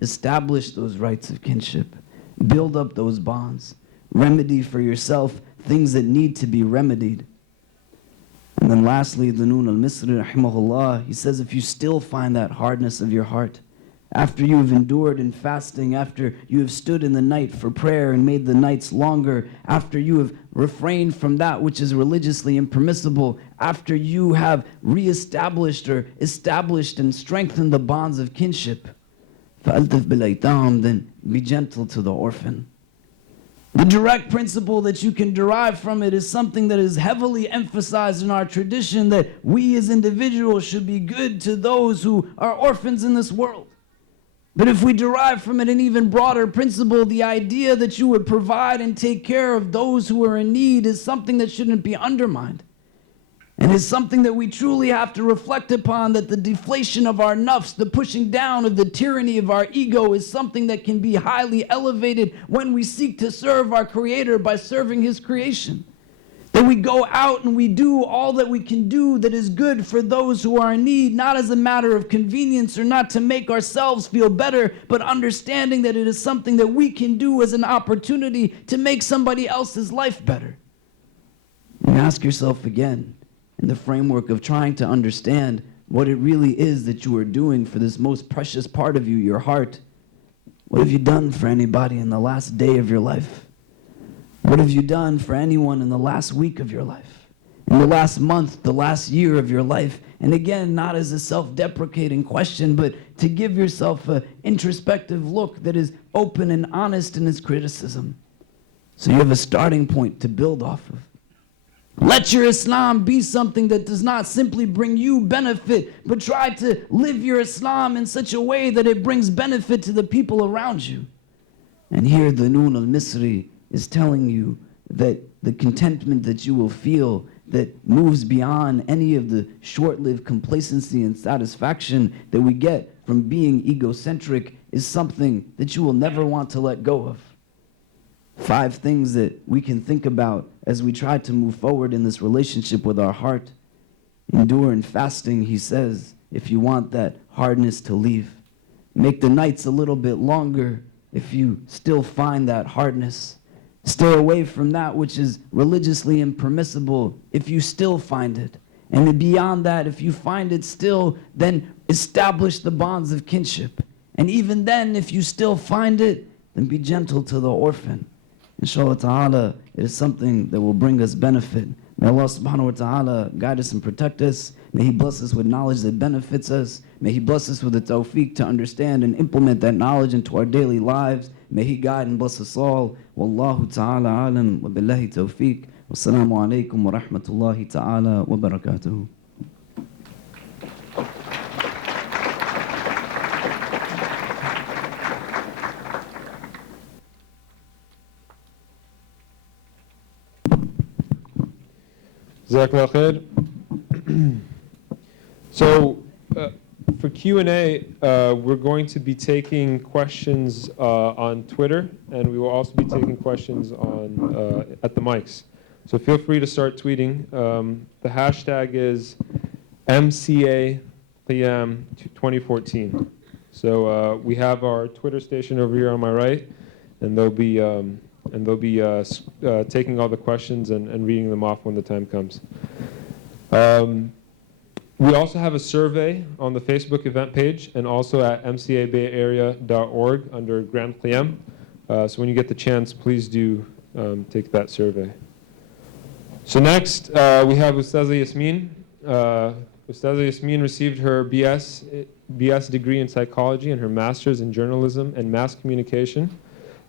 establish those rights of kinship, build up those bonds, remedy for yourself things that need to be remedied. And then lastly, the Nun al-Misri rahimahullah, he says, if you still find that hardness of your heart, after you have endured in fasting, after you have stood in the night for prayer and made the nights longer, after you have refrained from that which is religiously impermissible, after you have reestablished or established and strengthened the bonds of kinship, فَأَلْتَفْ بِالْأَيْتَامِ, then be gentle to the orphan. The direct principle that you can derive from it is something that is heavily emphasized in our tradition, that we as individuals should be good to those who are orphans in this world. But if we derive from it an even broader principle, the idea that you would provide and take care of those who are in need is something that shouldn't be undermined. And is something that we truly have to reflect upon, that the deflation of our nafs, the pushing down of the tyranny of our ego, is something that can be highly elevated when we seek to serve our Creator by serving His creation. That we go out and we do all that we can do that is good for those who are in need, not as a matter of convenience or not to make ourselves feel better, but understanding that it is something that we can do as an opportunity to make somebody else's life better. And ask yourself again, in the framework of trying to understand what it really is that you are doing for this most precious part of you, your heart. What have you done for anybody in the last day of your life? What have you done for anyone in the last week of your life? In the last month, the last year of your life? And again, not as a self-deprecating question, but to give yourself an introspective look that is open and honest in its criticism. So you have a starting point to build off of. Let your Islam be something that does not simply bring you benefit, but try to live your Islam in such a way that it brings benefit to the people around you. And here the Nun al-Misri is telling you that the contentment that you will feel that moves beyond any of the short-lived complacency and satisfaction that we get from being egocentric is something that you will never want to let go of. 5 things that we can think about as we try to move forward in this relationship with our heart. Endure in fasting, he says, if you want that hardness to leave. Make the nights a little bit longer if you still find that hardness. Stay away from that which is religiously impermissible if you still find it. And beyond that, if you find it still, then establish the bonds of kinship. And even then, if you still find it, then be gentle to the orphan. Inshallah ta'ala, it is something that will bring us benefit. May Allah subhanahu wa ta'ala guide us and protect us. May He bless us with knowledge that benefits us. May He bless us with the tawfiq to understand and implement that knowledge into our daily lives. May He guide and bless us all. Wallahu ta'ala alam wa billahi tawfiq. Wassalamu alaikum wa rahmatullahi ta'ala wa barakatuhu. Jazakallah khair. So for Q&A, we're going to be taking questions on Twitter, and we will also be taking questions on at the mics. So feel free to start tweeting. The hashtag is MCA Qiyam 2014. So we have our Twitter station over here on my right, and they'll be taking all the questions and reading them off when the time comes. We also have a survey on the Facebook event page and also at mcabayarea.org under Grand Qiyam. So when you get the chance, please do take that survey. So next, we have Ustadha Yasmin. Ustadha Yasmin received her BS degree in psychology and her master's in journalism and mass communication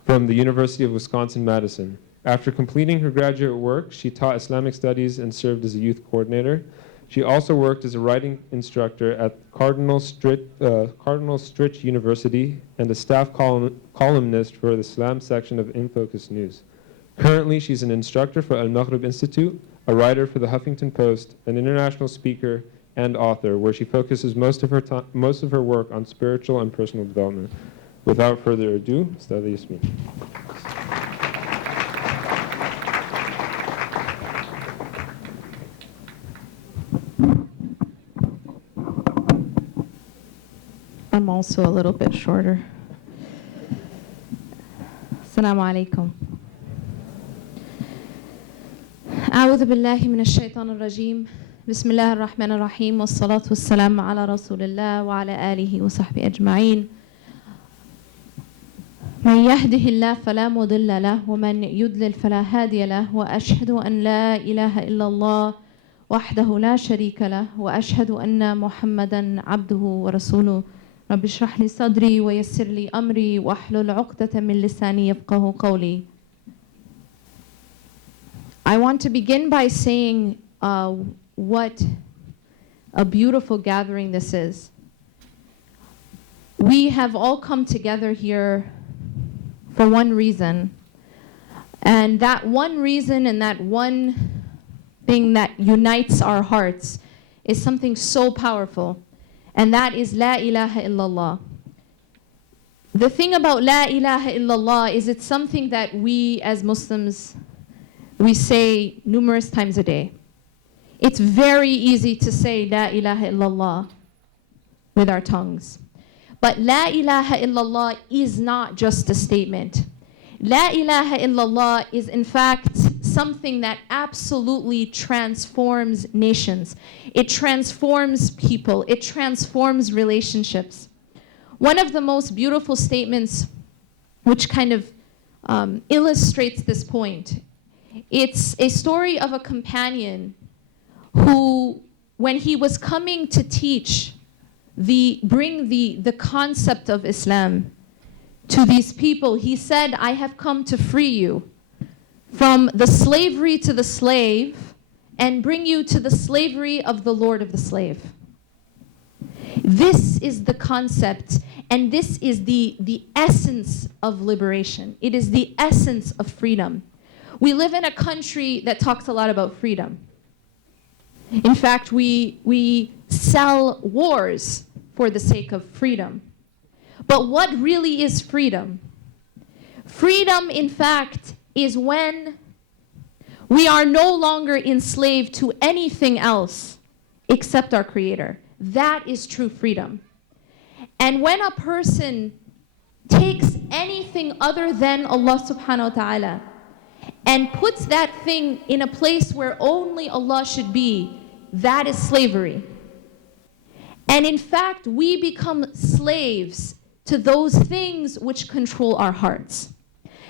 from the University of Wisconsin-Madison. After completing her graduate work, she taught Islamic studies and served as a youth coordinator. She also worked as a writing instructor at Cardinal Stritch University and a staff columnist for the Islam section of In Focus News. Currently, she's an instructor for Al-Maghrib Institute, a writer for the Huffington Post, an international speaker, and author, where she focuses most of her work on spiritual and personal development. Without further ado, Ustadha Yasmin. I'm also a little bit shorter. Assalamu alaikum. أعوذ بالله من الشيطان الرجيم. بسم الله الرحمن الرحيم والصلاة والسلام على رسول الله وعلى آله وصحبه أجمعين. من يهده الله فلا مضل له ومن يضلل فلا هادي له وأشهد أن لا إله إلا الله وحده لا شريك له وأشهد أن محمدا عبده ورسوله. رب اشرح لي صدري ويسر لي أمري واحلل عقدة من لساني يفقهوا قولي. I want to begin by saying what a beautiful gathering this is. We have all come together here for one reason, and that one reason and that one thing that unites our hearts is something so powerful, and that is La ilaha illallah. The thing about La ilaha illallah is it's something that we as Muslims, we say numerous times a day. It's very easy to say La ilaha illallah with our tongues. But La ilaha illallah is not just a statement. La ilaha illallah is in fact something that absolutely transforms nations. It transforms people. It transforms relationships. One of the most beautiful statements which kind of illustrates this point, it's a story of a companion who, when he was coming to teach, bring the concept of Islam to these people, he said, I have come to free you from the slavery to the slave and bring you to the slavery of the Lord of the slave. This is the concept, and this is the essence of liberation. It is the essence of freedom. We live in a country that talks a lot about freedom. In fact, we sell wars for the sake of freedom. But what really is freedom? Freedom, in fact, is when we are no longer enslaved to anything else except our Creator. That is true freedom. And when a person takes anything other than Allah subhanahu wa ta'ala and puts that thing in a place where only Allah should be, that is slavery. And in fact, we become slaves to those things which control our hearts.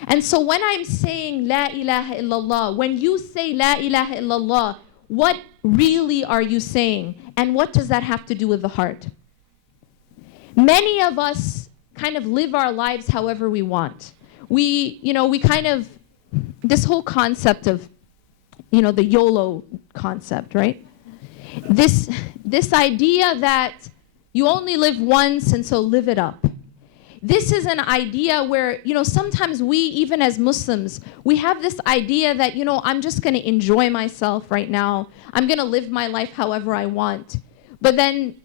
And so when I'm saying La ilaha illallah, when you say La ilaha illallah, what really are you saying? And what does that have to do with the heart? Many of us kind of live our lives however we want. We kind of, this whole concept of, the YOLO concept, right? This idea that you only live once and so live it up. This is an idea where, sometimes we, even as Muslims, we have this idea that, I'm just going to enjoy myself right now. I'm going to live my life however I want. But then,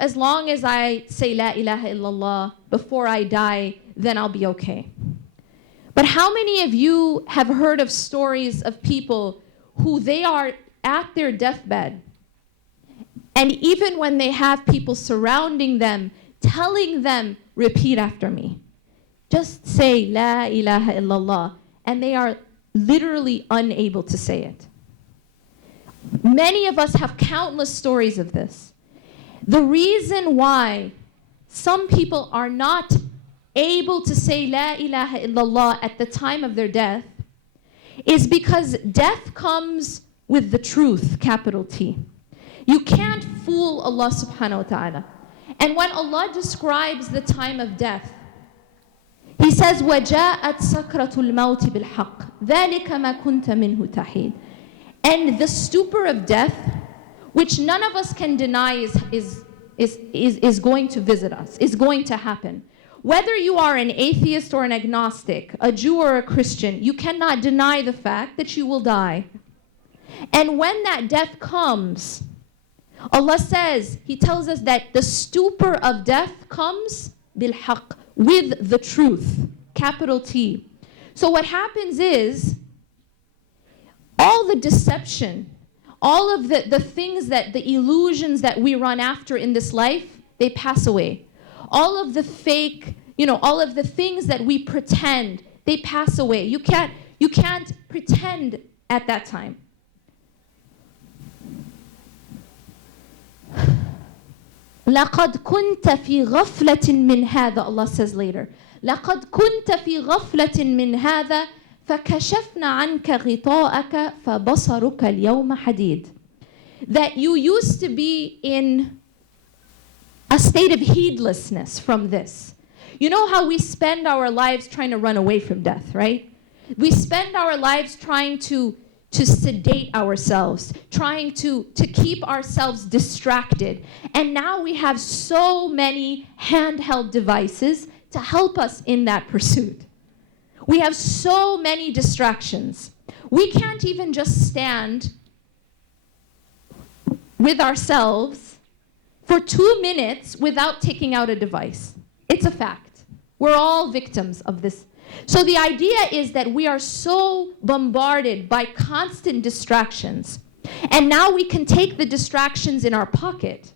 as long as I say La ilaha illallah before I die, then I'll be okay. But how many of you have heard of stories of people who they are at their deathbed, and even when they have people surrounding them, telling them, repeat after me. Just say La ilaha illallah. And they are literally unable to say it. Many of us have countless stories of this. The reason why some people are not able to say La ilaha illallah at the time of their death is because death comes with the truth, capital T. You can't fool Allah subhanahu wa ta'ala. And when Allah describes the time of death, He says, وَجَاءَتْ سَكْرَةُ الْمَوْتِ بِالْحَقِّ ذَلِكَ مَا كُنْتَ مِنْهُ تَحِيدٌ. And the stupor of death, which none of us can deny is going to visit us, is going to happen. Whether you are an atheist or an agnostic, a Jew or a Christian, you cannot deny the fact that you will die. And when that death comes, Allah says, He tells us that the stupor of death comes bilhaq, with the truth, capital T. So what happens is, all the deception, all of the things that, the illusions that we run after in this life, they pass away. all of the fake, all of the things that we pretend, they pass away. You can't pretend at that time. لَقَدْ كُنْتَ فِي غَفْلَةٍ مِّنْ هَذَا, Allah says later. لَقَدْ كُنْتَ فِي غَفْلَةٍ مِّنْ هَذَا فَكَشَفْنَا عَنْكَ غِطَاءَكَ فَبَصَرُكَ الْيَوْمَ حَدِيدٌ. That you used to be in a state of heedlessness from this. You know how we spend our lives trying to run away from death, right? We spend our lives trying to sedate ourselves, trying to keep ourselves distracted. And now we have so many handheld devices to help us in that pursuit. We have so many distractions. We can't even just stand with ourselves for 2 minutes without taking out a device. It's a fact. We're all victims of this. So the idea is that we are so bombarded by constant distractions, and now we can take the distractions in our pocket.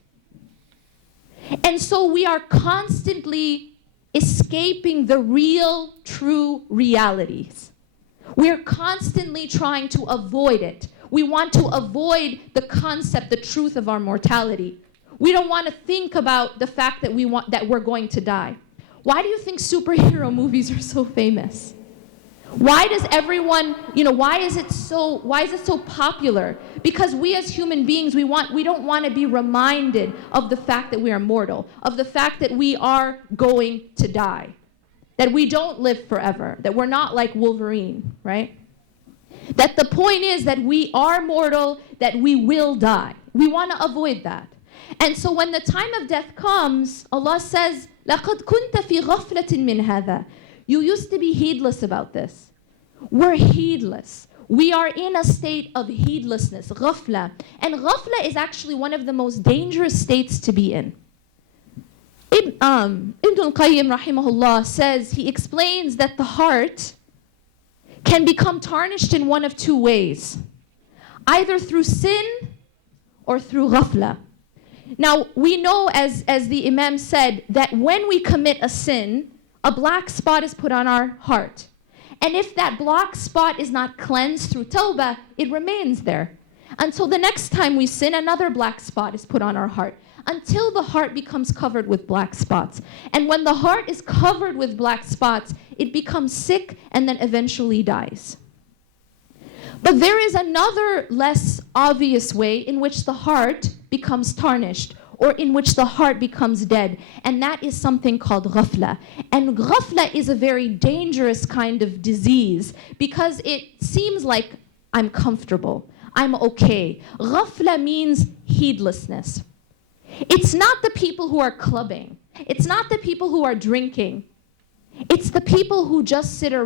And so we are constantly escaping the real, true realities. We're constantly trying to avoid it. We want to avoid the concept, the truth of our mortality. We don't want to think about the fact that we're going to die. Why do you think superhero movies are so famous? Why does everyone, why is it so popular? Because we as human beings, we don't want to be reminded of the fact that we are mortal, of the fact that we are going to die, that we don't live forever, that we're not like Wolverine, right? That the point is that we are mortal, that we will die. We want to avoid that. And so when the time of death comes, Allah says, لَقَدْ كُنْتَ فِي غَفْلَةٍ مِّنْ هَذَا. You used to be heedless about this. We're heedless. We are in a state of heedlessness, ghafla. And ghafla is actually one of the most dangerous states to be in. Ibn al-Qayyim rahimahullah says, he explains that the heart can become tarnished in one of 2 ways. Either through sin or through ghafla. Now, we know, as the Imam said, that when we commit a sin, a black spot is put on our heart. And if that black spot is not cleansed through tawbah, it remains there. Until the next time we sin, another black spot is put on our heart, until the heart becomes covered with black spots. And when the heart is covered with black spots, it becomes sick and then eventually dies. But there is another less obvious way in which the heart becomes tarnished, or in which the heart becomes dead, and that is something called ghafla. And ghafla is a very dangerous kind of disease because it seems like I'm comfortable, I'm okay. Ghafla means heedlessness. It's not the people who are clubbing. It's not the people who are drinking. It's the people who just sit around